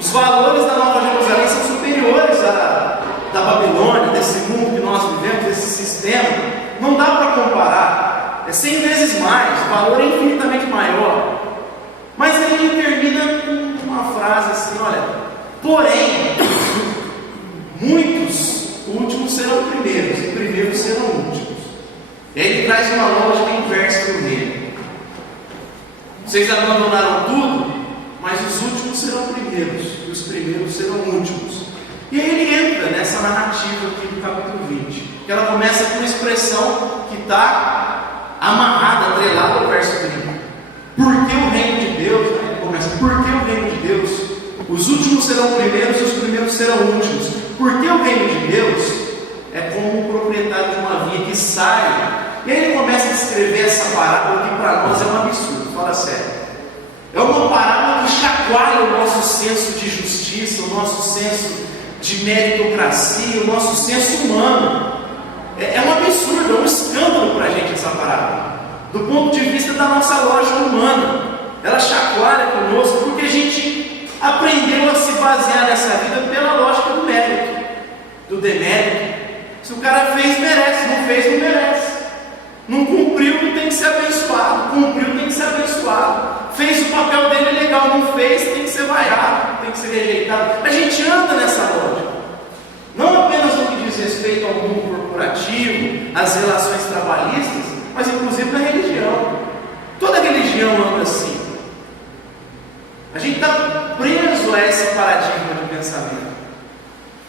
Os valores da Nova Jerusalém são superiores da Babilônia, desse mundo que nós vivemos, desse sistema. Não dá para comparar. É 100 vezes mais, o valor é infinitamente maior. Mas aí ele termina com uma frase assim, olha, porém, muitos últimos serão primeiros, e primeiros serão últimos. E aí ele traz uma lógica inversa do reino. Vocês abandonaram tudo, mas os últimos serão primeiros, e os primeiros serão últimos. E aí ele entra nessa narrativa aqui do capítulo 20, que ela começa com uma expressão que está amarrada, atrelada ao verso 30. Porque o reino de Deus, né? Ele começa, porque o reino de Deus, os últimos serão primeiros e os primeiros serão últimos. Porque o reino de Deus é como um proprietário de uma vinha que sai. E aí ele começa a descrever essa parábola que para nós é um absurdo, fala sério. É uma parábola que chacoalha o nosso senso de justiça, o nosso senso de meritocracia, o nosso senso humano. É um absurdo, é um escândalo para a gente essa parábola. Do ponto de vista da nossa lógica humana, ela chacoalha conosco porque a gente aprendeu a se basear nessa vida pela lógica do mérito, do demérito. Se o cara fez, merece, não fez, não merece. Não cumpriu, tem que ser abençoado. Cumpriu, tem que ser abençoado. Fez o papel dele legal, não fez, tem que ser vaiado, tem que ser rejeitado. A gente anda nessa lógica. Não apenas no que diz respeito ao mundo corporativo, às relações trabalhistas, mas inclusive na religião. Toda religião anda assim. A gente está preso a esse paradigma de pensamento.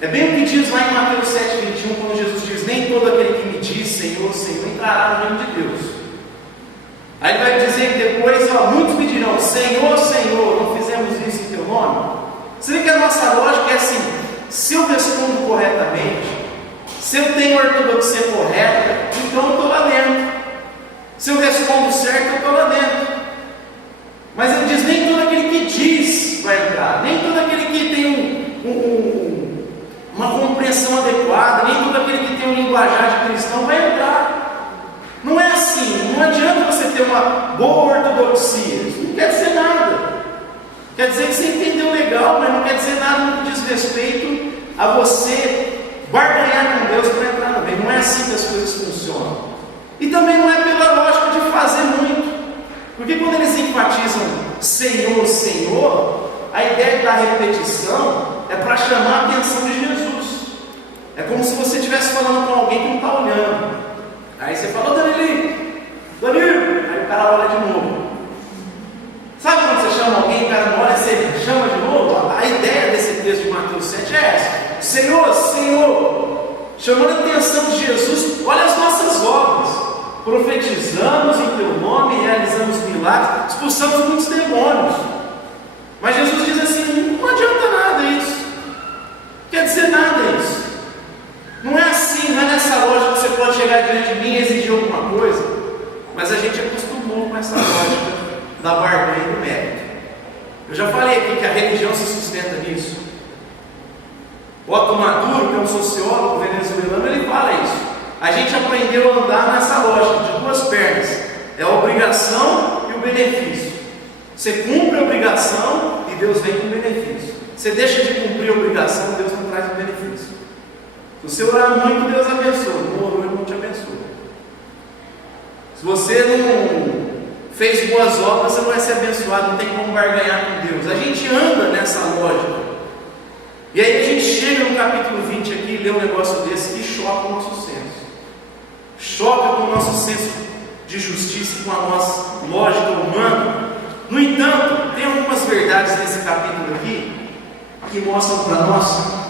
É bem o que diz lá em Mateus 7,21, quando Jesus diz: nem todo aquele que me diz Senhor, Senhor, entrará no reino de Deus. Aí ele vai dizer que depois, muitos me dirão: Senhor, Senhor, não fizemos isso em teu nome? Você vê que a nossa lógica é assim: se eu respondo corretamente, se eu tenho a ortodoxia correta, então eu estou lá dentro. Se eu respondo certo, eu estou lá dentro. Mas ele diz: nem todo aquele que diz vai entrar, nem todo aquele que tem uma compreensão adequada, nem todo aquele que tem um linguajar de cristão vai entrar. Não é assim, não adianta você ter uma boa ortodoxia, isso não quer dizer nada. Quer dizer que você entendeu legal, mas não quer dizer nada no que diz respeito a você barganhar com Deus para entrar no reino. Não é assim que as coisas funcionam. E também não é pela lógica de fazer muito. Porque quando eles enfatizam Senhor, Senhor, a ideia da repetição é para chamar a atenção de Jesus. É como se você estivesse falando com alguém que não está olhando. Aí você fala: Danilo, aí o cara olha de novo. Sabe quando você chama alguém, o cara não olha, você chama de novo? A ideia desse texto de Mateus 7 é essa: Senhor, Senhor, chamando a atenção de Jesus. Olha as nossas obras, profetizamos em teu nome, realizamos milagres, expulsamos muitos demônios. Mas Jesus diz assim: não adianta nada isso, quer dizer nada isso. Não é assim, não é nessa lógica que você pode chegar diante de mim e exigir alguma coisa. Mas a gente acostumou com essa lógica da barganha e do mérito. Eu já falei aqui que a religião se sustenta nisso. Otto Maduro, que é um sociólogo venezuelano, ele fala isso. A gente aprendeu a andar nessa lógica de duas pernas: é a obrigação e o benefício. Você cumpre a obrigação e Deus vem com o benefício. Você deixa de cumprir a obrigação, Deus não traz o benefício. Se você orar muito, Deus abençoa. Não orou, Ele não te abençoa. Se você não fez boas obras, você não vai ser abençoado, não tem como barganhar com Deus. A gente anda nessa lógica. E aí a gente chega no capítulo 20 aqui e lê um negócio desse que choca o nosso senso. Choca com o nosso senso de justiça, com a nossa lógica humana. No entanto, tem algumas verdades nesse capítulo aqui que mostram para nós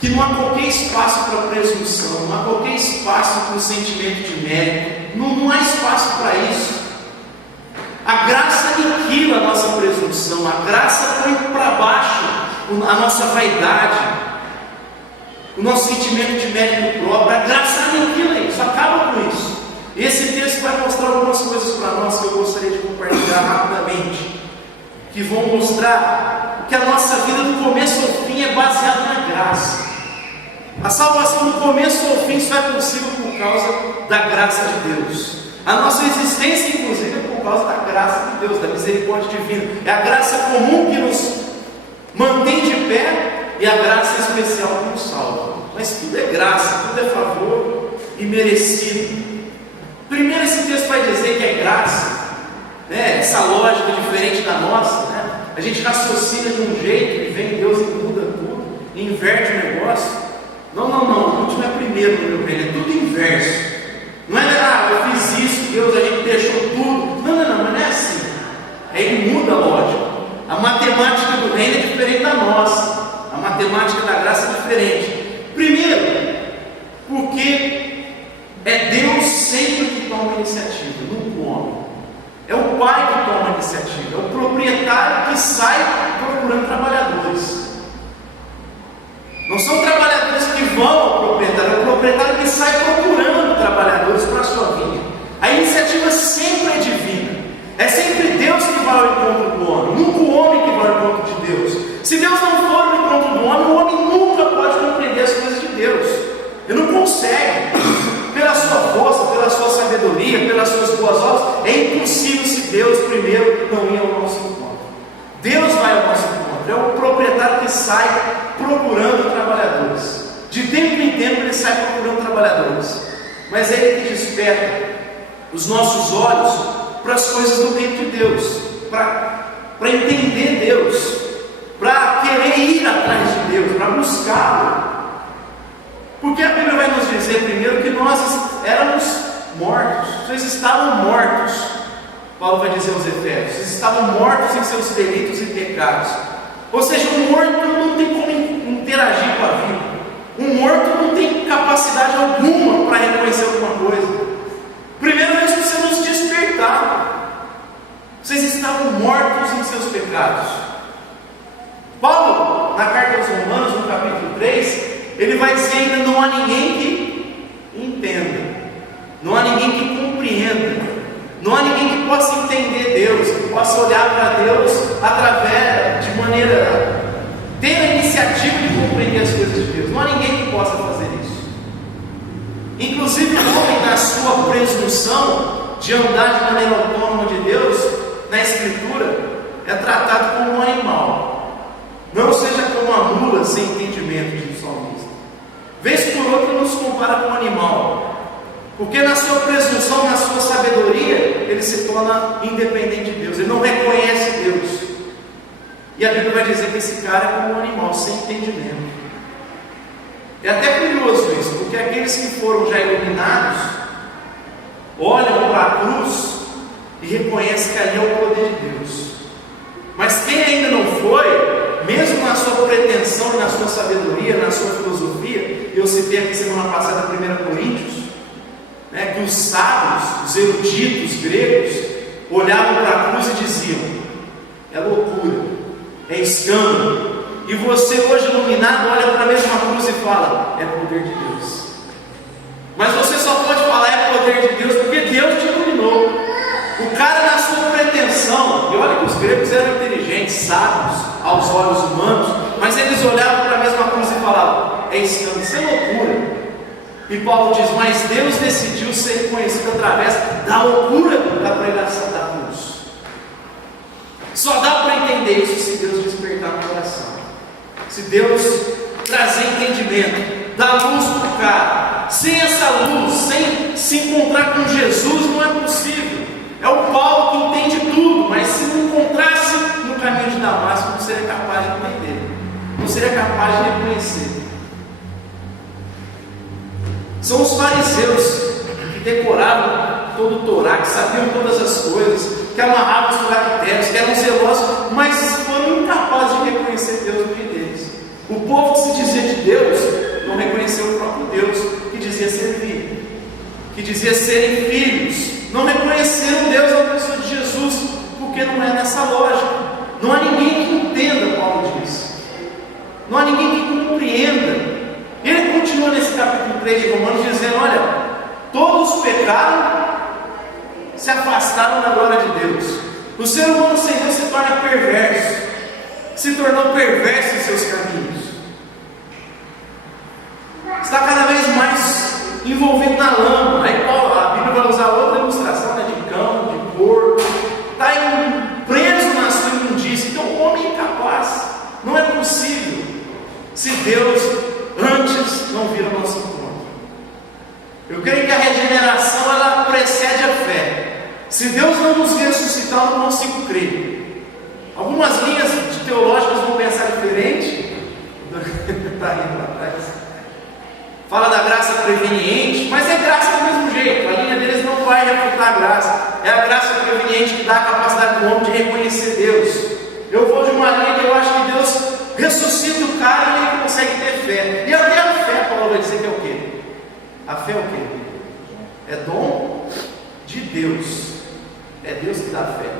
que não há qualquer espaço para presunção, não há qualquer espaço para o sentimento de mérito, não há espaço para isso. A graça aniquila a nossa presunção, a graça põe para baixo a nossa vaidade, o nosso sentimento de mérito próprio. A graça aniquila isso, acaba com isso. Esse texto vai mostrar algumas coisas para nós que eu gostaria de compartilhar rapidamente, que vão mostrar que a nossa vida do começo ao fim é baseada na graça. A salvação do começo ao fim só é possível por causa da graça de Deus. A nossa existência, inclusive, é por causa da graça de Deus, da misericórdia divina. É a graça comum que nos mantém e a graça especial que nos salva. Mas tudo é graça, tudo é favor e merecido. Primeiro, esse texto vai dizer que é graça, né? Essa lógica diferente da nossa, né? A gente raciocina de um jeito e vem Deus e muda tudo, e inverte o negócio. Não, o último é primeiro no meu reino, é tudo inverso. Não é, eu fiz isso, Deus, a gente deixou tudo. Não, mas não é assim. Aí ele muda a lógica. A matemática do reino é diferente da nossa. A matemática da graça é diferente. Primeiro, porque é Deus sempre que toma a iniciativa, nunca o homem. É o pai que toma a iniciativa, é o proprietário que sai procurando trabalhadores. Não são trabalhadores que vão ao proprietário, é o proprietário que sai procurando trabalhadores para a sua vinha. A iniciativa sempre é divina. É sempre Deus que vai ao encontro do homem, nunca o homem que vai ao encontro de Deus. Se Deus não for ao encontro do homem, o homem nunca pode compreender as coisas de Deus. Ele não consegue. Pela sua força, pela sua sabedoria, pelas suas boas obras, é impossível se Deus primeiro não ir ao nosso encontro. Deus vai ao nosso encontro. É o proprietário que sai procurando trabalhadores. De tempo em tempo ele sai procurando trabalhadores. Mas é Ele que desperta os nossos olhos para as coisas do reino de Deus, para entender Deus, para querer ir atrás de Deus, para buscá-lo. Porque a Bíblia vai nos dizer primeiro que nós éramos mortos, vocês estavam mortos. Paulo vai dizer aos Efésios, vocês estavam mortos em seus delitos e pecados. Ou seja, um morto não tem como interagir com a vida. Um morto não tem capacidade alguma para reconhecer alguma coisa. Primeiro nós precisamos despertar. Vocês estavam mortos em seus pecados. Paulo, na carta aos Romanos, no capítulo 3, ele vai dizer ainda: não há ninguém que entenda, não há ninguém que compreenda, não há ninguém que possa entender Deus, que possa olhar para Deus através de maneira, ter a iniciativa de compreender as coisas de Deus. Não há ninguém que possa fazer isso. Inclusive o homem, na sua presunção de andar de maneira autônoma de Deus, na Escritura, é tratado como um animal. Não seja como uma mula sem entendimento, diz o salmista. Vez por outra nos compara com um animal, porque na sua presunção, na sua sabedoria, ele se torna independente de Deus, ele não reconhece Deus. E a Bíblia vai dizer que esse cara é como um animal sem entendimento. É até curioso isso, porque aqueles que foram já iluminados olham para a cruz e reconhecem que ali é o poder de Deus. Mas quem ainda não foi, mesmo na sua pretensão e na sua sabedoria, na sua filosofia, eu citei aqui semana passada 1 Coríntios, que os sábios, os eruditos gregos, olhavam para a cruz e diziam: é loucura, é escândalo. E você hoje iluminado olha para a mesma cruz e fala: é poder de Deus. Mas você só pode falar é poder de Deus porque Deus te iluminou. O cara, na sua pretensão, e olha que os gregos eram inteligentes, sábios aos olhos humanos, mas eles olhavam para a mesma cruz e falavam: é escândalo, isso é loucura. E Paulo diz: mas Deus decidiu ser conhecido através da loucura da pregação da cruz. Só dá para entender isso se Deus despertar no coração, se Deus trazer entendimento, dar luz para o cara. Sem essa luz, sem se encontrar com Jesus, não é possível. É o Paulo que entende tudo, mas se não encontrasse no caminho de Damasco, não seria capaz de entender, não seria capaz de reconhecer. São os fariseus que decoravam todo o Torá, que sabiam todas as coisas, que amarravam os caracteres, que eram zelosos, mas foram incapazes de reconhecer Deus no meio deles. O povo que se dizia de Deus não reconheceu o próprio Deus, que dizia servir, que dizia serem filhos. Não reconheceram Deus na pessoa de Jesus, porque não é nessa lógica. Não há ninguém que entenda, Paulo diz. Não há ninguém que compreenda. Ele continua nesse capítulo 3 de Romanos dizendo: olha, todos pecaram, se afastaram da glória de Deus. O ser humano sem Deus se torna perverso, se tornou perverso em seus caminhos, está cada vez mais envolvido na lama. Aí a Bíblia vai usar outra ilustração, de cão, de porco, está preso na sua imundícia. Então o homem é incapaz, não é possível. se Deus antes não vir ao nosso encontro. Eu creio que a regeneração ela precede a fé. Se Deus não nos ressuscitar, eu não consigo crer. Algumas linhas teológicas vão pensar diferente. Está indo lá atrás. Fala da graça preveniente, mas é graça do mesmo jeito. A linha deles não vai refutar a graça. É a graça preveniente que dá a capacidade do homem de reconhecer Deus. Eu vou de uma linha que eu acho que Deus ressuscita o cara e ele consegue ter fé. E até a fé, Paulo vai dizer que é o quê? A fé é o quê? É dom de Deus. É Deus que dá fé.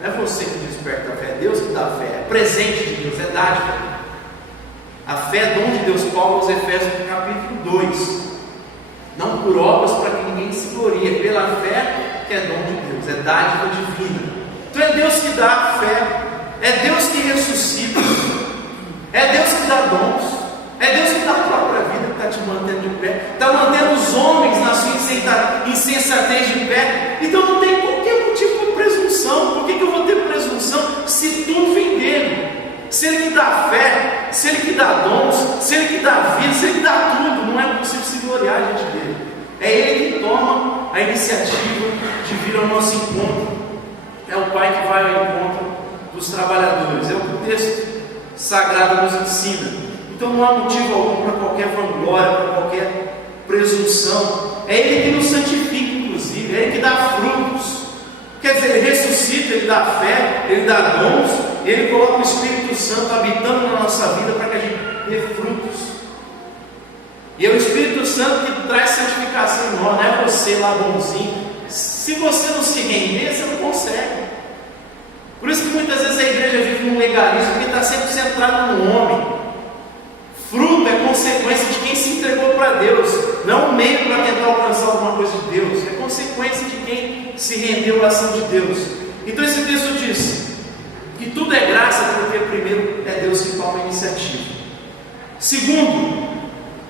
Não é você que desperta a fé, é Deus que dá fé. É presente de Deus, é dádiva. A fé é dom de Deus. Paulo aos Efésios no capítulo 2. Não por obras para que ninguém se glorie, é pela fé que é dom de Deus, é dádiva divina. Então é Deus que dá a fé, é Deus que ressuscita, é Deus que dá dons, é Deus que dá a própria vida, que está te mantendo de pé, está mantendo os homens na sua insensatez de pé. Então não tem qualquer motivo de presunção. Por que eu vou ter presunção se tudo vem dele? Se ele que dá fé, se ele que dá dons, se ele que dá vida, se ele que dá tudo, não é possível se gloriar diante dele. É ele que toma a iniciativa de vir ao nosso encontro. É o Pai que vai ao encontro dos trabalhadores. É o que o texto sagrado nos ensina. Então não há motivo algum para qualquer vanglória, para qualquer presunção. É ele que nos santifica, inclusive. É ele que dá frutos. Quer dizer, ele ressuscita, ele dá fé, ele dá dons, ele coloca o Espírito Santo habitando na nossa vida para que a gente dê frutos. E é o Espírito Santo que traz santificação em nós, não é você lá bonzinho. Se você não se render, você não consegue. Por isso que muitas vezes a igreja vive num legalismo, porque está sempre centrado no homem. Fruto é consequência de quem se entregou para Deus, não um meio para tentar alcançar alguma coisa de Deus, é consequência de quem se rendeu à ação de Deus. Então esse texto diz que tudo é graça, porque primeiro é Deus que toma a iniciativa. Segundo,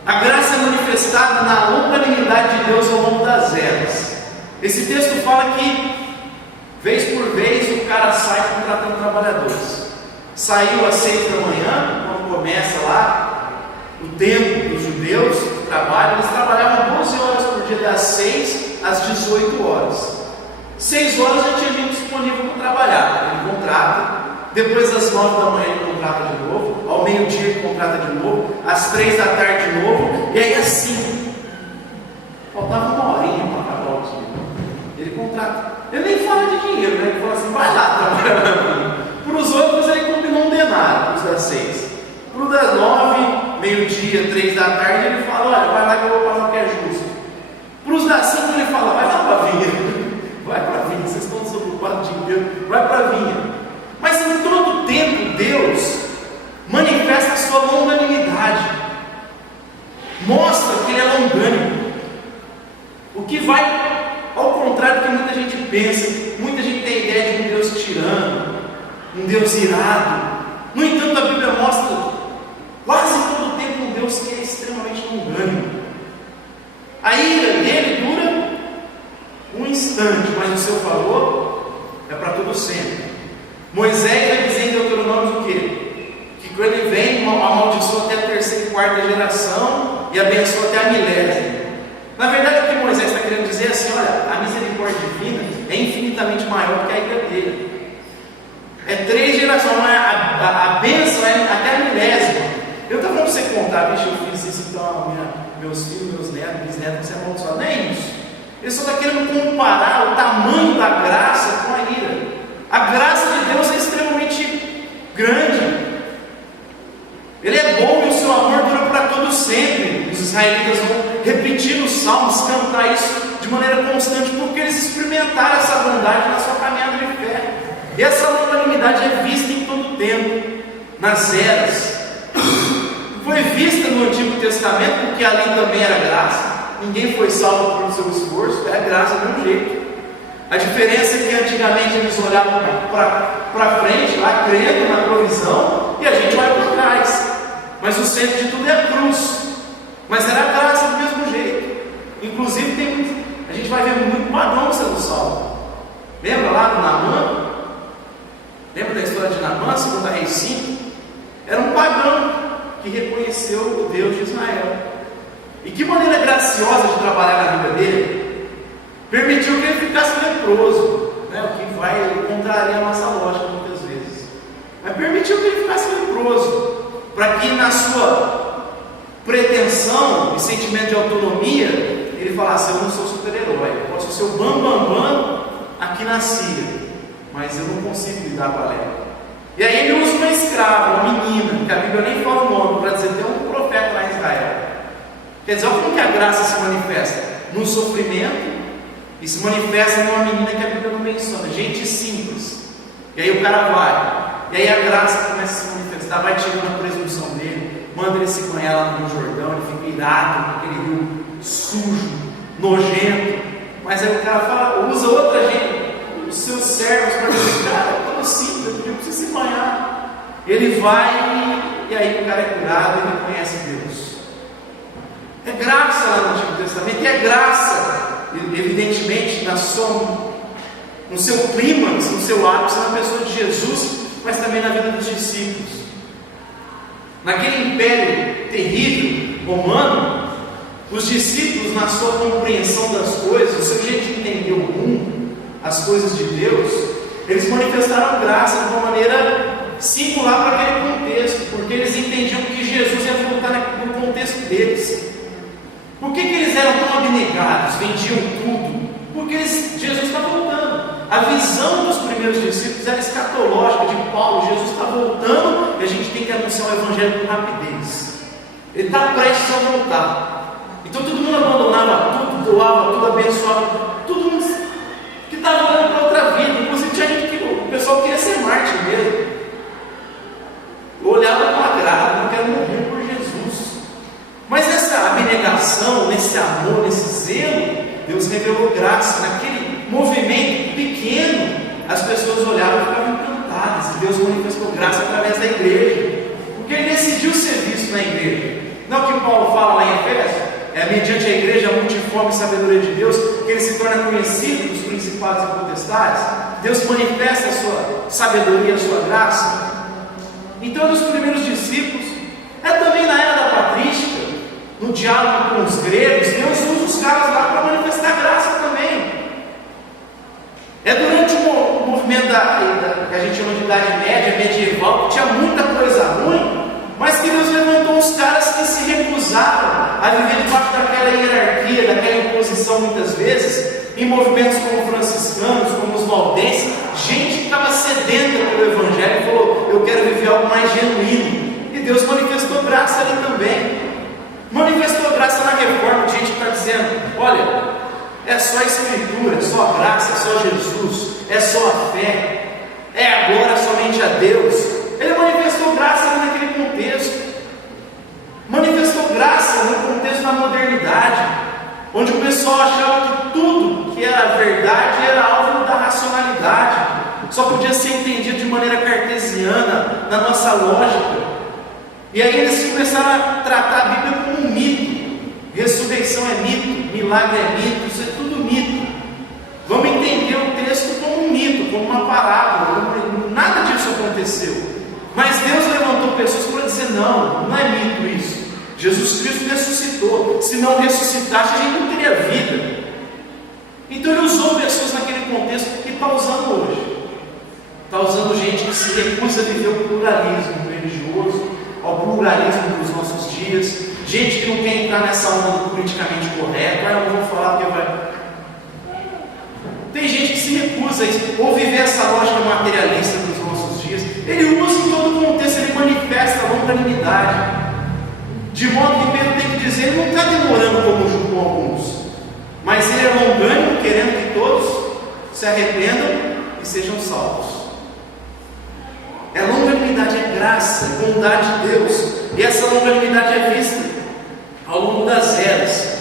a graça é manifestada na longanimidade de Deus ao longo das eras. Esse texto fala que, vez por vez, o cara sai contratando trabalhadores. Saiu às 6 da manhã, quando começa lá o tempo dos judeus que trabalham, eles trabalhavam 12 horas por dia, das 6 às 18 horas. 6 horas já tinha gente disponível para trabalhar. Ele contrata, depois das 9 da manhã ele contrata de novo, ao meio-dia ele contrata de novo, às 3 da tarde de novo, e aí assim, faltava uma horinha para acabar o dia. Ele contrata. Ele nem fala de dinheiro, né? Ele fala assim, vai lá trabalhar. Para os outros ele combinou um denário, para os das 6. Para o das 9, meio-dia, 3 da tarde, ele fala, olha, vai lá que eu vou pagar o que é justo. Para os das 5 ele fala, vai lá para a vinha. Vai para a vinha, vocês estão desocupados o dia inteiro, vai para a vinha. Mas em todo tempo Deus manifesta a sua longanimidade, mostra que Ele é longânimo, o que vai ao contrário do que muita gente pensa. Muita gente tem a ideia de um Deus tirano, um Deus irado. No entanto, a Bíblia mostra quase todo o tempo um Deus que é extremamente longânimo. A ira dele dura um instante, mas o seu favor é para todo sempre. Moisés vai dizer em Deuteronômio o quê? Que quando ele vem, amaldiçoa até a terceira e quarta geração e abençoa até a milésima. Na verdade, o que Moisés está querendo dizer é assim: olha, a misericórdia divina é infinitamente maior do que a ira dele. É 3 gerações, a bênção é até a milésima. Eu estava falando para você contar, bicho, eu fiz isso, então meus filhos, meus netos, bisnetos, você amaldiçoado. Não é isso. Ele só está querendo comparar o tamanho da graça com a ira. A graça de Deus é extremamente grande. Ele é bom e o seu amor dura para todo sempre. Os israelitas vão repetir os salmos, cantar isso de maneira constante, porque eles experimentaram essa bondade na sua caminhada de fé. E essa longanimidade é vista em todo o tempo, nas eras. Foi vista no Antigo Testamento, porque ali também era graça. Ninguém foi salvo pelo seu esforço, era graça de um jeito. A diferença é que antigamente eles olhavam para frente, lá crendo na provisão, e a gente olha para trás. Mas o centro de tudo é a cruz. Mas era graça do mesmo jeito. Inclusive a gente vai ver muito pagão sendo salvo. Lembra lá do Naamã? Lembra da história de Naamã, 2 Reis 5? Era um pagão que reconheceu o Deus de Israel. E que maneira graciosa de trabalhar na vida dele, permitiu que ele ficasse leproso, né? O que vai contrariar a nossa lógica muitas vezes. Mas permitiu que ele ficasse leproso, para que na sua pretensão e sentimento de autonomia, ele falasse: eu não sou super-herói, eu posso ser o bam aqui na Síria, mas eu não consigo lidar com a lepra. E aí ele usa uma escrava, uma menina, que a Bíblia nem fala o nome, para dizer: tem um profeta lá em Israel. Quer dizer, olha como que a graça se manifesta: num sofrimento, e se manifesta numa menina que a Bíblia não menciona, gente simples. E aí o cara vai, e aí a graça começa a se manifestar, vai tirando a presunção dele, manda ele se banhar lá no Rio Jordão, ele fica irado com aquele rio sujo, nojento. Mas aí o cara fala, usa outra gente, os seus servos, para dizer: cara, é todo simples, eu preciso se banhar. Ele vai, e aí o cara é curado e reconhece Deus. É graça lá no Antigo Testamento, e é graça, evidentemente, no seu clímax, no seu ápice, na pessoa de Jesus, mas também na vida dos discípulos. Naquele império terrível romano, os discípulos, na sua compreensão das coisas, o seu jeito de entender o mundo, as coisas de Deus, eles manifestaram graça de uma maneira singular para aquele contexto, porque eles entendiam que Jesus ia voltar no contexto deles. Por que eles eram tão abnegados, vendiam tudo? Porque Jesus está voltando. A visão dos primeiros discípulos era escatológica, de Paulo: Jesus está voltando e a gente tem que anunciar o Evangelho com rapidez. Ele está prestes a voltar. Então todo mundo abandonava tudo, doava tudo, abençoava todo mundo que estava olhando para outra vida. Inclusive tinha gente que o pessoal queria ser mártir mesmo. Eu olhava com agrado, não quero morrer por Jesus. Mas nessa abnegação, nesse amor, nesse zelo, Deus revelou graça. Naquele movimento pequeno, as pessoas olhavam e ficavam encantadas. E Deus manifestou graça através da igreja, porque Ele decidiu ser visto na igreja. Não é o que Paulo fala lá em Efésios? É mediante a igreja, a multiforme sabedoria de Deus, que ele se torna conhecido dos principados e potestades. Deus manifesta a sua sabedoria, a sua graça. Então, dos primeiros discípulos, é também na era da patrística, no diálogo com os gregos, Deus usa os caras lá para manifestar graça também. É durante o movimento que a gente chama de Idade Média, medieval, que tinha muita coisa ruim, mas que Deus levantou uns caras que se recusaram a viver debaixo daquela hierarquia, daquela imposição muitas vezes, em movimentos como franciscanos, como os valdenses, gente que estava sedenta pelo Evangelho e falou: eu quero viver algo mais genuíno. E Deus manifestou graça ali também. Manifestou graça na reforma, gente que está dizendo: olha, é só a Escritura, é só a graça, é só Jesus, é só a fé, é agora somente a Deus. Ele manifestou graça ali naquele contexto, manifestou graça no contexto da modernidade, onde o pessoal achava que tudo que era verdade era alvo da racionalidade, só podia ser entendido de maneira cartesiana, na nossa lógica. E aí eles começaram a tratar a Bíblia como um mito. Ressurreição é mito, milagre é mito, isso é tudo mito. Vamos entender o texto como um mito, como uma parábola. Nada disso aconteceu. Mas Deus levantou pessoas para dizer: não, não é mito isso. Jesus Cristo ressuscitou. Se não ressuscitasse, a gente não teria vida. Então Ele usou pessoas naquele contexto e está usando hoje. Está usando gente que se recusa a viver o pluralismo religioso, ao pluralismo dos nossos dias, gente que não quer entrar nessa onda do politicamente correto. Eu não vou falar porque vai. Tem gente que se recusa a isso, ou viver essa lógica materialista dos nossos dias. Ele usa em todo o contexto, ele manifesta a longanimidade, de modo que Pedro tem que dizer: ele não está demorando como julgam alguns, mas ele é longânimo, querendo que todos se arrependam e sejam salvos. É longanimidade, é graça, é bondade de Deus. E essa longanimidade é vista ao longo das eras,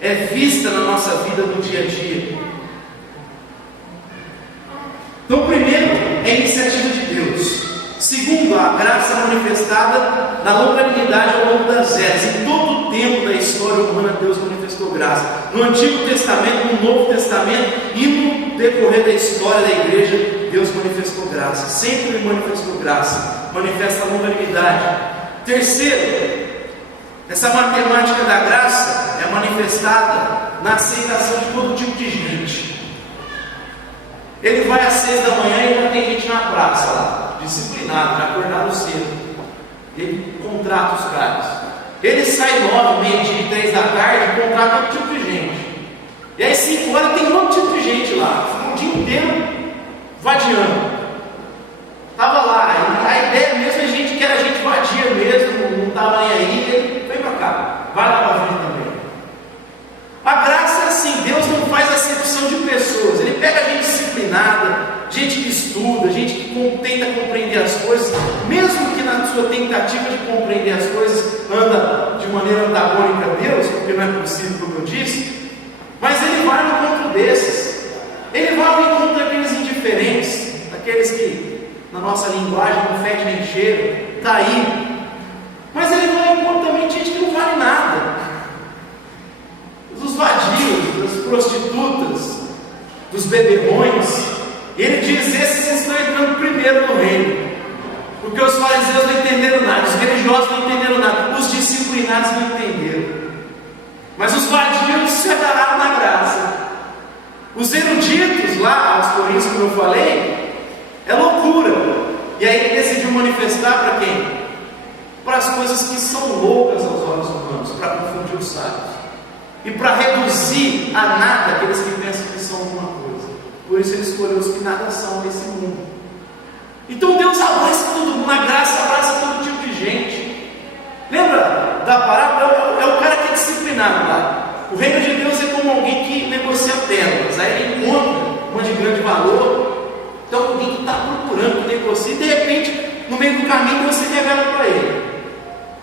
é vista na nossa vida no dia a dia. Então, primeiro, é a iniciativa de Deus. Segundo, a graça manifestada na longanimidade ao longo das eras. Em todo o tempo da história humana, Deus manifestou graça. No Antigo Testamento, no Novo Testamento e no decorrer da história da igreja, Deus manifestou graça. Sempre Ele manifestou graça. Manifesta a longanimidade. Terceiro, essa matemática da graça é manifestada na aceitação de todo tipo de gente. Ele vai às 6 da manhã e já tem gente na praça lá, disciplinado, já acordado cedo. Ele contrata os caras. Ele sai 9, meio-dia, 3 da tarde, contrata outro tipo de gente. E aí 5 horas tem outro tipo de gente lá, fica o dia inteiro vadiando. Estava lá, a ideia mesmo é gente que era gente vadia mesmo, não estava nem aí, ele vem para cá, vai lá para frente também. A graça é assim, Deus não faz acepção de pessoas, Ele pega gente disciplinada, gente que estuda, gente que tenta compreender as coisas, mesmo que na sua tentativa de compreender as coisas anda de maneira antagônica a Deus, porque não é possível, como eu disse, mas Ele vai ao encontro desses, Ele vai ao encontro daqueles indiferentes, daqueles que na nossa linguagem não fede nem cheiro, está aí, mas Ele vai ao encontro também de gente que não vale nada, dos vadios, das prostitutas, dos beberrões. Ele diz: esses estão entrando primeiro no reino, porque os fariseus não entenderam nada, os religiosos não entenderam nada, os disciplinados não entenderam, mas os vadios se agarraram na graça. Os eruditos lá, aos Coríntios, como eu falei, é loucura, e aí ele decidiu manifestar para quem? Para as coisas que são loucas aos olhos humanos, para confundir os sábios e para reduzir a nada aqueles que pensam que são alguma coisa. Por isso ele escolheu os que nada são nesse mundo. Então Deus abraça todo mundo, na graça abraça todo tipo de gente. Lembra da parábola? É o cara que é disciplinado lá. O reino de Deus é como alguém que negocia pérolas, aí ele encontra uma de grande valor. Então alguém que está procurando, que negocia, e de repente no meio do caminho Deus se revela para ele,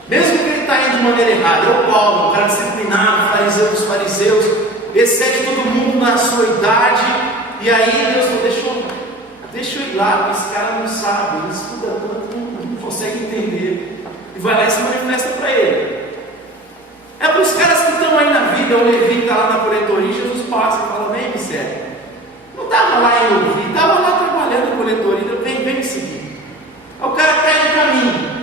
mesmo que ele está indo de maneira errada. É o Paulo, o cara disciplinado, fariseu dos fariseus, excede todo mundo na sua idade, e aí Deus falou: deixa eu ir lá, porque esse cara não sabe, ele estuda tanto, não consegue entender, e vai lá e se manifesta para ele. É para os caras que estão aí na vida, o Levi está lá na coletoria, Jesus passa e fala: vem, miséria, não estava lá em ouvir, estava lá trabalhando na coletoria, vem me seguir. Aí o cara cai no caminho.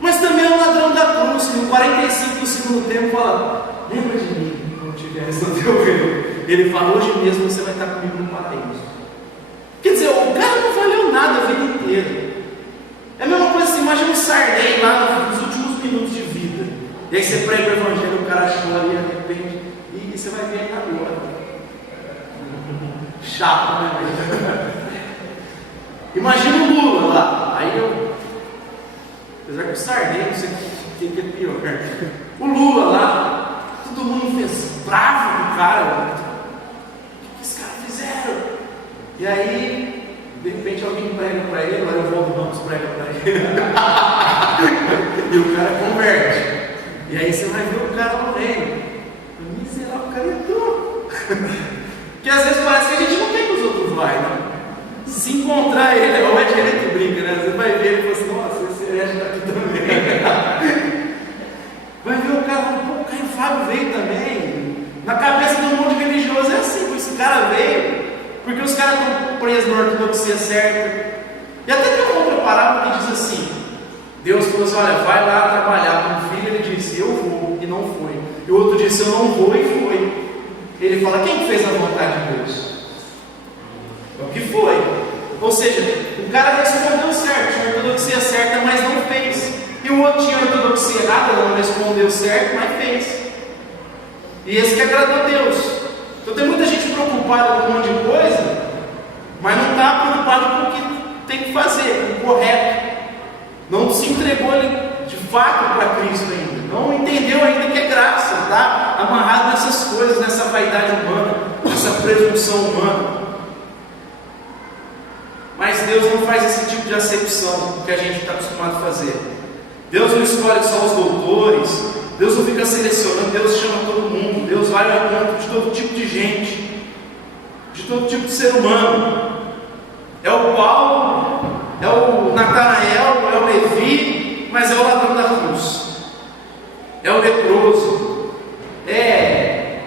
Mas também é um ladrão da cruz, que no 45 do segundo tempo fala: lembra de mim quando estiveres no teu reino. Ele fala: hoje mesmo você vai estar comigo no paraíso. Quer dizer, o cara não valeu nada a vida inteira. É a mesma coisa assim, imagina um Sarney lá nos últimos minutos de vida. E aí você prega o evangelho, o cara chora e arrepende, e você vai ver agora. Chato, né? Imagina o Lula lá. Aí apesar que o Sarney, não sei o que é pior. O Lula lá, todo mundo fez bravo com o cara. O que esses caras fizeram? E aí, de repente alguém prega para ele, o Evaldo Ramos prega para ele. E o cara converte. E aí você vai ver o cara no reino. Miserável caretou. Porque às vezes parece que a gente não quer que os outros vão, né? Se encontrar ele, ou é direito brinca, né? Você vai ver ele e fala assim: nossa, esse herege está aqui também. Vai ver o cara, pô, o Caio Fábio veio também. Na cabeça de um monte de religioso é assim: esse cara veio porque os caras estão presos na ortodoxia certa. E até tem uma outra parábola que diz assim: Deus falou assim: olha, vai lá trabalhar com o filho. Ele disse: eu vou, e não foi. E o outro disse: eu não vou, e foi. Ele fala: quem fez a vontade de Deus? É o que foi. Ou seja, o cara respondeu certo, tinha ortodoxia certa, mas não fez. E o outro tinha ortodoxia errada, não respondeu certo, mas fez. E esse que agradou a Deus. Então tem muita gente preocupada com um monte de coisa, mas não está preocupado com o que tem que fazer, com o correto. Não se entregou de fato para Cristo ainda. Não entendeu ainda que é graça. Está amarrado nessas coisas, nessa vaidade humana, nessa presunção humana. Mas Deus não faz esse tipo de acepção que a gente está acostumado a fazer. Deus não escolhe só os doutores, Deus não fica selecionando, Deus chama todo mundo, Deus vai ao encontro de todo tipo de gente, de todo tipo de ser humano. É o Paulo, é o Natanael, é o Levi, mas é o ladrão da cruz, é o leproso, é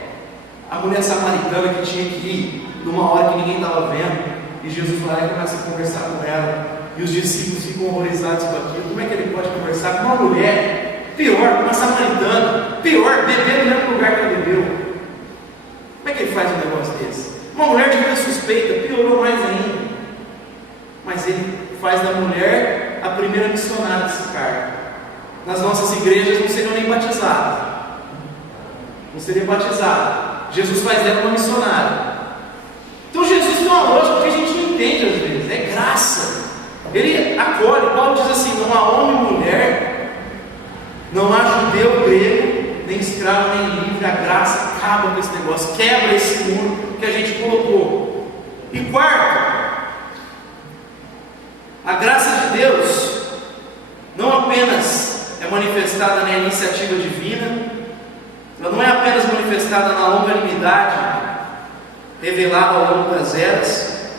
a mulher samaritana que tinha que ir numa hora que ninguém estava vendo. E Jesus vai lá e começa a conversar com ela. E os discípulos ficam horrorizados com aquilo. Como é que ele pode conversar conversar com uma mulher, pior, com uma samaritana, pior, bebendo no mesmo lugar que ela bebeu. Como é que ele faz um negócio desse? Uma mulher de vida suspeita, piorou mais ainda. Mas ele faz da mulher a primeira missionária desse cargo. Nas nossas igrejas não seriam nem batizadas. Não seria batizada. Jesus faz dela uma missionária. Então Jesus tem uma lógica que a gente não entende às vezes. É graça. Ele acolhe. Paulo diz assim: não há homem e mulher, não há judeu, grego, nem escravo, nem livre. A graça acaba com esse negócio, quebra esse muro que a gente colocou. E quarto, a graça de Deus não apenas é manifestada na iniciativa divina, ela não é apenas manifestada na longanimidade revelada ao longo das eras,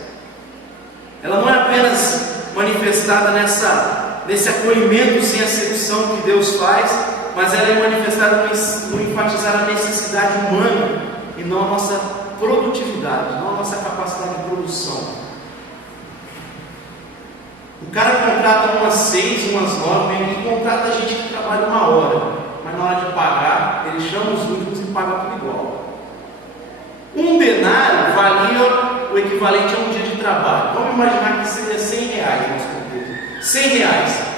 ela não é apenas manifestada nesse acolhimento sem acepção que Deus faz, mas ela é manifestada no enfatizar a necessidade humana e não a nossa produtividade, não a nossa capacidade de produção. O cara contrata umas 6, umas 9, ele contrata a gente que trabalha 1 hora, mas na hora de pagar, ele chama os últimos e paga tudo igual. Um denário valia o equivalente a um dia de trabalho. Vamos imaginar que seria R$100, nosso contexto. R$100.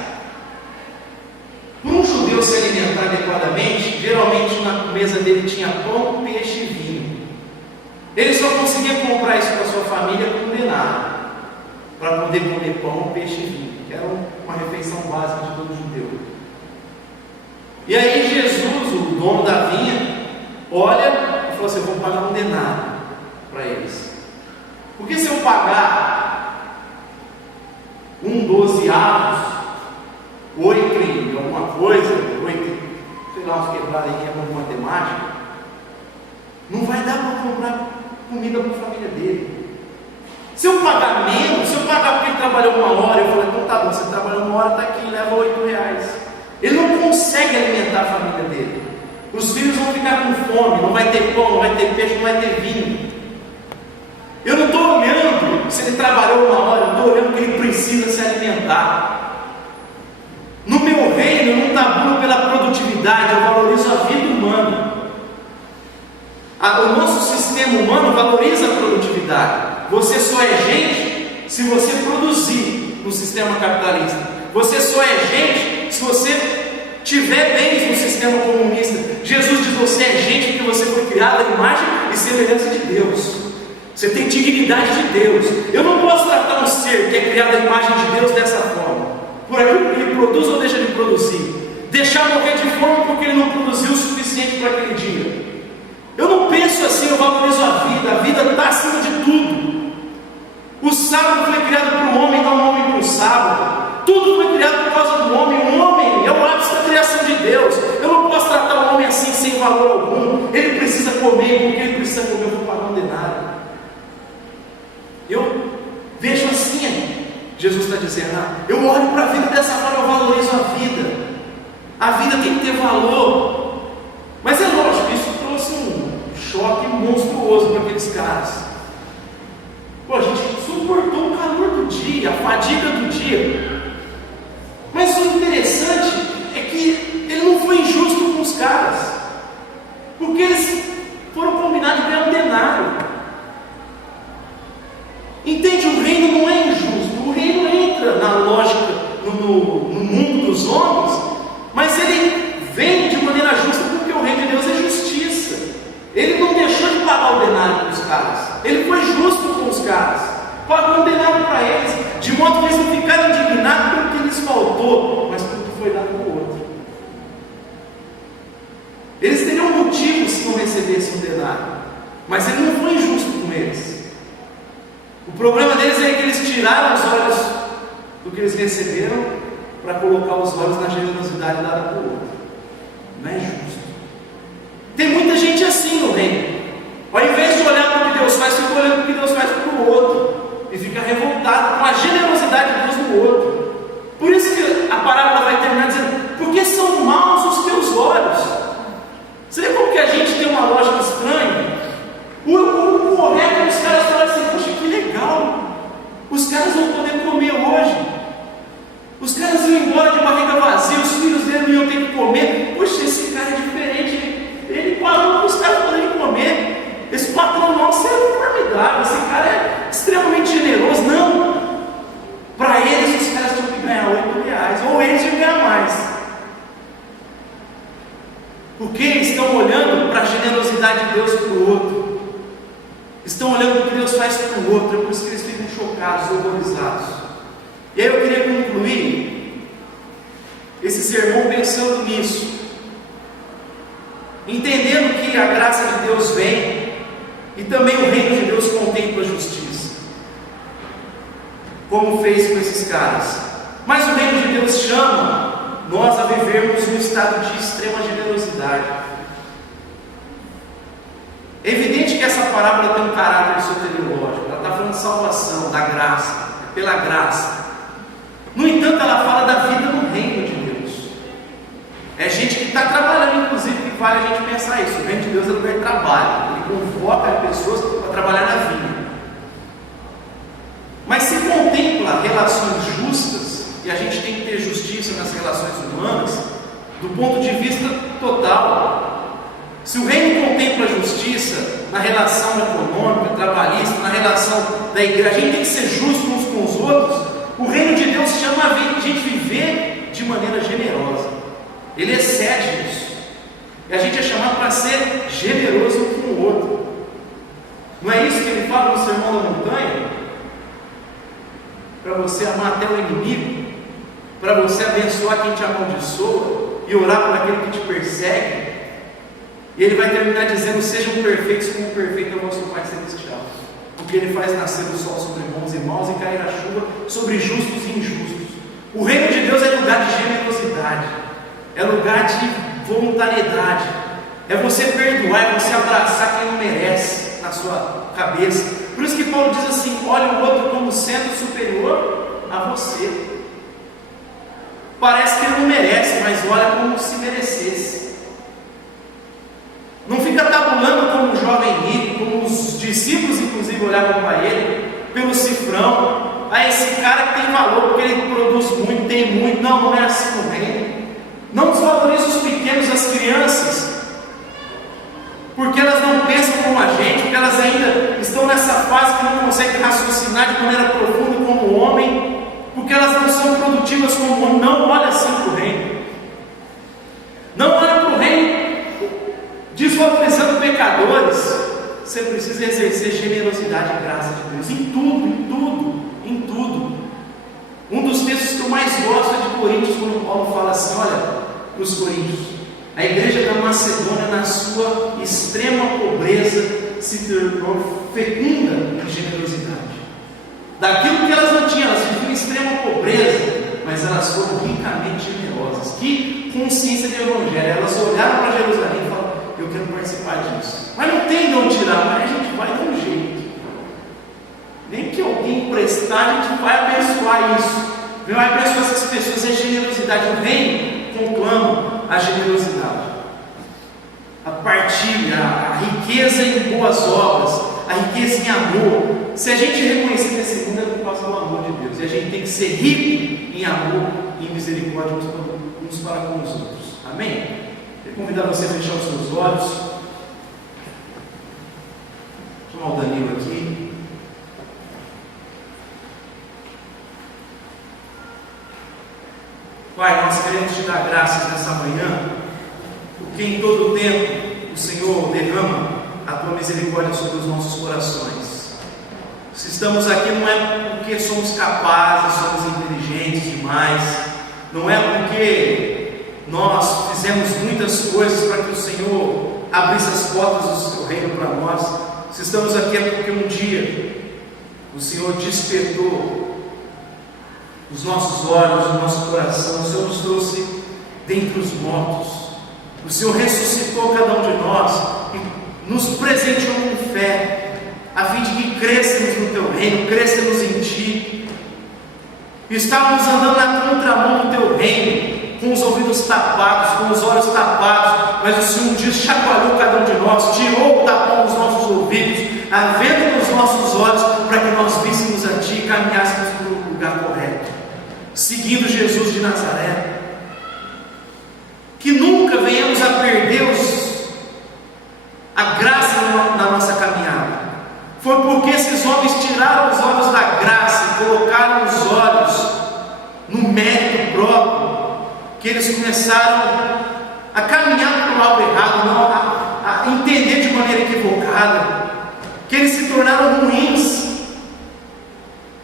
Para um judeu se alimentar adequadamente, geralmente na mesa dele tinha pão, peixe e vinho. Ele só conseguia comprar isso para sua família com um denário, para poder comer pão, peixe e vinho, que era uma refeição básica de todo judeu. E aí Jesus, o dono da vinha, olha e falou assim: eu vou pagar um denário para eles. Porque se eu pagar 12 avos, 8 e alguma coisa, 8, sei lá, uns quebrados aí que é uma matemática, não vai dar para comprar comida para a família dele. Se eu pagar menos, se eu pagar porque ele trabalhou 1 hora, eu falei: então tá bom, você trabalhou 1 hora, está aqui, leva R$8. Ele não consegue alimentar a família dele. Os filhos vão ficar com fome, não vai ter pão, não vai ter peixe, não vai ter vinho. Eu não estou olhando se ele trabalhou 1 hora, eu estou olhando que ele precisa se alimentar. No meu reino, eu não tabulo pela produtividade, eu valorizo a vida humana. O nosso sistema humano valoriza a produtividade. Você só é gente se você produzir no sistema capitalista. Você só é gente se você tiver bens no sistema comunista. Jesus diz: você é gente porque você foi criado à imagem e semelhança de Deus. Você tem dignidade de Deus. Eu não posso tratar um ser que é criado à imagem de Deus dessa forma, por aquilo que ele produz ou deixa de produzir, deixar morrer de fome porque ele não produziu o suficiente para aquele dia. Eu não penso assim, eu valorizo a vida está acima de tudo. O sábado foi criado para o homem, não o homem para o sábado. Tudo foi criado por causa do homem. O homem é o ápice da criação de Deus. Eu não posso tratar o homem assim sem valor algum. Ele precisa comer, porque ele precisa comer, eu vou pagar um denário. Eu vejo assim, Jesus está dizendo: eu olho para a vida dessa forma, eu valorizo a vida. A vida tem que ter valor. Mas é lógico, isso trouxe um choque monstruoso para aqueles caras. Pô, a gente suportou o calor do dia, a fadiga do dia. Mas o interessante é que ele não foi injusto com os caras, porque eles foram combinados de ganhar um denário. Entende? O reino não é injusto. O reino entra na lógica, no mundo dos homens, mas ele vem de maneira justa, porque o reino de Deus é justiça. Ele não deixou de pagar o denário para os caras. Ele foi justo com os caras, pagou um denário para eles, de modo que eles não ficaram indignados pelo que lhes faltou, mas pelo que foi dado para o outro. Eles teriam motivo se não recebessem um denário, mas ele não foi injusto com eles. O problema deles é que eles tiraram os olhos do que eles receberam para colocar os olhos na generosidade dada para o outro. Não é justo. Tem muita gente assim no reino. Ao invés de olhar para o que Deus faz, fica olhando para o que Deus faz para o outro e fica revoltado com a generosidade de Deus no outro. Por isso que a parábola vai terminar dizendo: porque são maus os teus olhos. Você vê como que a gente tem uma lógica estranha? O correto é os caras falarem assim: poxa, que legal, os caras vão poder comer hoje, os caras iam embora de barriga vazia, os Porque estão olhando para a generosidade de Deus para o outro, estão olhando para o que Deus faz para o outro, é por isso que eles ficam chocados, horrorizados. E aí eu queria concluir esse sermão pensando nisso, entendendo que a graça de Deus vem, e também o reino de Deus contempla a justiça, como fez com esses caras. Mas o reino de Deus chama nós a vivermos um estado de extrema generosidade. É evidente que essa parábola tem um caráter soteriológico, ela está falando de salvação, da graça, é pela graça. No entanto, ela fala da vida no reino de Deus. É gente que está trabalhando, inclusive, que vale a gente pensar isso. O reino de Deus é lugar de trabalho, ele convoca pessoas para trabalhar na vida. Mas se contempla relações justas, e a gente tem que ter justiça nas relações humanas, do ponto de vista total. Se o reino contempla a justiça na relação econômica, trabalhista, na relação da igreja, a gente tem que ser justo uns com os outros. O reino de Deus chama a gente viver de maneira generosa. Ele excede isso. E a gente é chamado para ser generoso um com o outro. Não é isso que ele fala no Sermão da Montanha? Para você amar até o inimigo, para você abençoar quem te amaldiçoa e orar por aquele que te persegue. E ele vai terminar dizendo: sejam perfeitos como perfeito é o vosso Pai Celestial, porque ele faz nascer o sol sobre bons e maus e cair a chuva sobre justos e injustos. O reino de Deus é lugar de generosidade, é lugar de voluntariedade, é você perdoar, é você abraçar quem não merece na sua cabeça. Por isso que Paulo diz assim: olha o outro como sendo superior a você. Parece que ele não merece, mas olha como se merecesse. Não fica tabulando como um jovem rico, como os discípulos inclusive olhavam para ele, pelo cifrão. Ah, esse cara que tem valor porque ele produz muito, tem muito. Não, não é assim no reino. Não desvaloriza os pequenos, as crianças, porque elas não pensam como a gente, porque elas ainda estão nessa fase que não conseguem raciocinar de maneira profunda como o homem, porque elas não são produtivas como o homem. Não olha assim para o reino. Não olha para o reino desvalorizando pecadores. Você precisa exercer generosidade e graça de Deus em tudo, em tudo, em tudo. Um dos textos que eu mais gosto é de Coríntios, quando Paulo fala assim: olha, para os coríntios, a igreja da Macedônia, na sua extrema pobreza, se tornou fecunda em generosidade. Daquilo que elas não tinham, elas viviam em extrema pobreza, mas elas foram ricamente generosas. Que consciência de evangelho! Elas olharam para Jerusalém e falaram: eu quero participar disso. Mas não tem de onde tirar, mas a gente vai dar um jeito. Nem que alguém emprestar, a gente vai abençoar isso. Vai abençoar essas pessoas. É generosidade. O reino conclama a generosidade, a partilha, a riqueza em boas obras, a riqueza em amor. Se a gente reconhecer nesse mundo, é por causa do amor de Deus. E a gente tem que ser rico em amor e em misericórdia uns para com os outros. Amém? Quero convidar você a fechar os seus olhos. Vou chamar o Danilo aqui. Pai, nós queremos te dar graças nessa manhã, porque em todo o tempo o Senhor derrama a tua misericórdia sobre os nossos corações. Se estamos aqui, não é porque somos capazes, somos inteligentes demais, não é porque nós fizemos muitas coisas para que o Senhor abrisse as portas do seu reino para nós. Se estamos aqui é porque um dia o Senhor despertou os nossos olhos, o nosso coração. O Senhor nos trouxe dentre os mortos. O Senhor ressuscitou cada um de nós e nos presenteou com fé, a fim de que crescemos no teu reino, crescemos em ti. Estávamos andando na contramão do teu reino, com os ouvidos tapados, com os olhos tapados, mas o Senhor um dia chacoalhou cada um de nós, tirou o tapão dos nossos ouvidos, a venda dos nossos olhos, para que nós víssemos a ti e caminhássemos para o lugar correto, seguindo Jesus de Nazaré. Que nunca venhamos a perder a graça na nossa caminhada. Foi porque esses homens tiraram os olhos da graça e colocaram os olhos no mérito próprio, que eles começaram a caminhar para o lado errado, não a entender de maneira equivocada, que eles se tornaram ruins.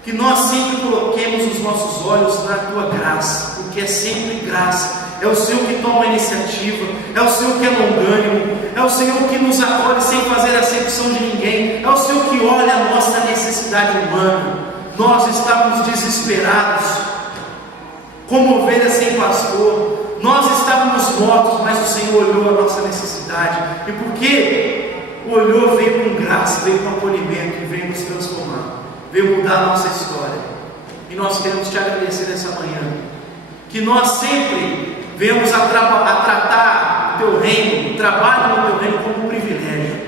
Que nós sempre coloquemos os nossos olhos na tua graça, porque é sempre graça. É o Senhor que toma a iniciativa, é o Senhor que é longânimo, é o Senhor que nos acolhe sem fazer acepção de ninguém, é o Senhor que olha a nossa necessidade humana. Nós estávamos desesperados, como ovelhas sem pastor, nós estávamos mortos, mas o Senhor olhou a nossa necessidade, e porque olhou, veio com graça, veio com acolhimento, e veio nos transformar, veio mudar a nossa história. E nós queremos te agradecer nessa manhã, que nós sempre venhamos a tratar o teu reino, o trabalho no teu reino como um privilégio.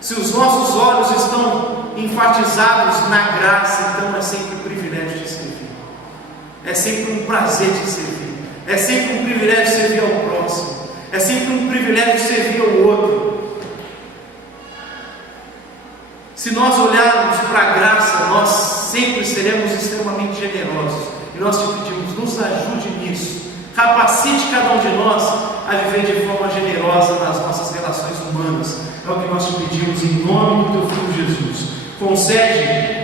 Se os nossos olhos estão enfatizados na graça, então é sempre um privilégio te servir, é sempre um prazer te servir, é sempre um privilégio servir ao próximo, é sempre um privilégio servir ao outro. Se nós olharmos para a graça, nós sempre seremos extremamente generosos, e nós te pedimos, nos ajude nisso, capacite cada um de nós a viver de forma generosa nas nossas relações humanas. É o que nós te pedimos em nome do teu Filho Jesus. Concede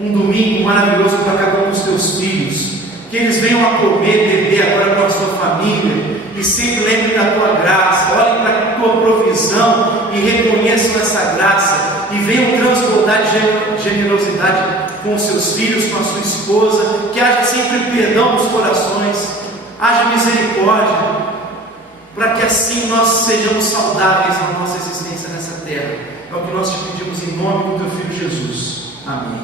um domingo maravilhoso para cada um dos teus filhos, que eles venham a comer, beber agora com a sua família, e sempre lembrem da tua graça, olhem para a tua provisão e reconheçam essa graça, e venham transbordar de generosidade com os seus filhos, com a sua esposa, que haja sempre perdão nos corações, haja misericórdia, para que assim nós sejamos saudáveis na nossa existência nessa terra. É o que nós te pedimos em nome do teu Filho Jesus. Amém.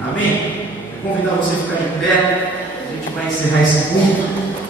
Amém. Vou convidar você a ficar de pé, a gente vai encerrar esse culto.